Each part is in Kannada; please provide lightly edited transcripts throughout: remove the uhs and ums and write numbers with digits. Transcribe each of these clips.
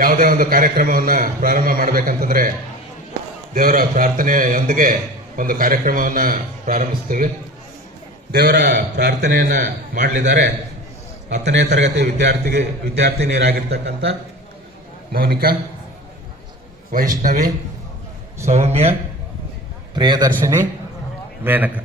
ಯಾವುದೇ ಒಂದು ಕಾರ್ಯಕ್ರಮವನ್ನು ಪ್ರಾರಂಭ ಮಾಡಬೇಕಂತಂದ್ರೆ ದೇವರ ಪ್ರಾರ್ಥನೆಯೊಂದಿಗೆ ಒಂದು ಕಾರ್ಯಕ್ರಮವನ್ನು ಪ್ರಾರಂಭಿಸ್ತೀವಿ. ದೇವರ ಪ್ರಾರ್ಥನೆಯನ್ನ ಮಾಡಲಿದ್ದಾರೆ 10ನೇ ತರಗತಿ ವಿದ್ಯಾರ್ಥಿನಿಯರಾಗಿರ್ತಕ್ಕಂಥ ಮೌನಿಕಾ, ವೈಷ್ಣವಿ, ಸೌಮ್ಯ, Priyadarshini, Menaka.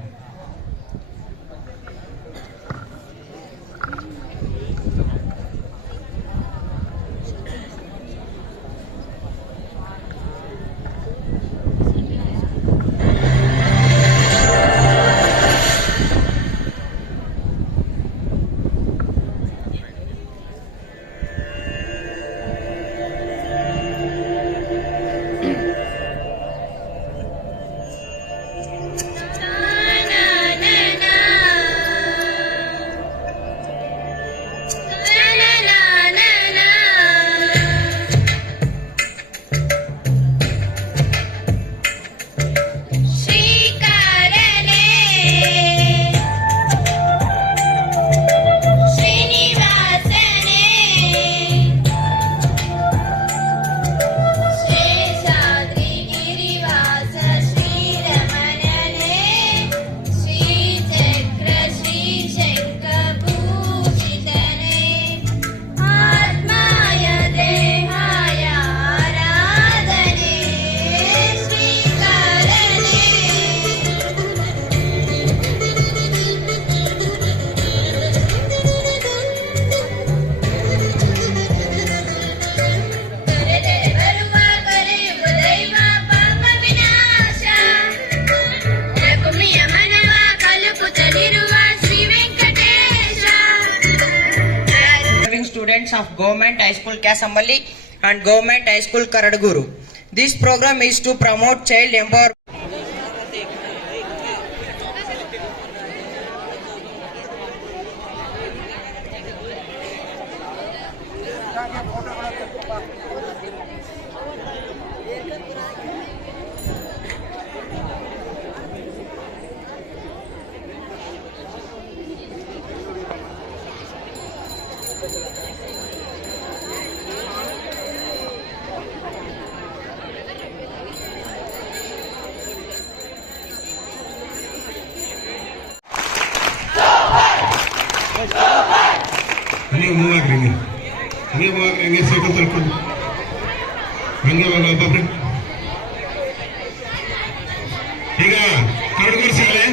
Of Government High School Kasambali and Government High School Karadguru. This program is to promote child empowerment. ನೀವು ಮೂವಾಗ್ರಿ ಹಂಗೆ ಸೈಕಲ್ ತಳ್ಕೊಂಡು ಹಂಗೆ ಒಬ್ಬೊಬ್ರು ಈಗ ಕರಡ್ಗೂರು ಸಿಗಲೆ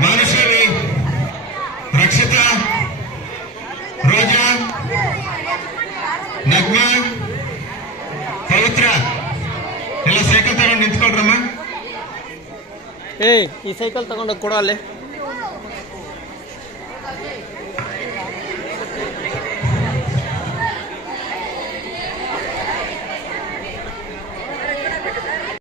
ಮಾನುಷರಿ, ರಕ್ಷಿತಾ, ರೋಜಾ, ನಗ್ಮಾ, ಪವಿತ್ರ ಎಲ್ಲ ಸೈಕಲ್ ತಗೊಂಡು ನಿಂತ್ಕೊಳ್ರಮ್ಮ. ಈ ಸೈಕಲ್ ತಗೊಂಡೋಗಿ ಕೊಡೋ ಅಲ್ಲೇ.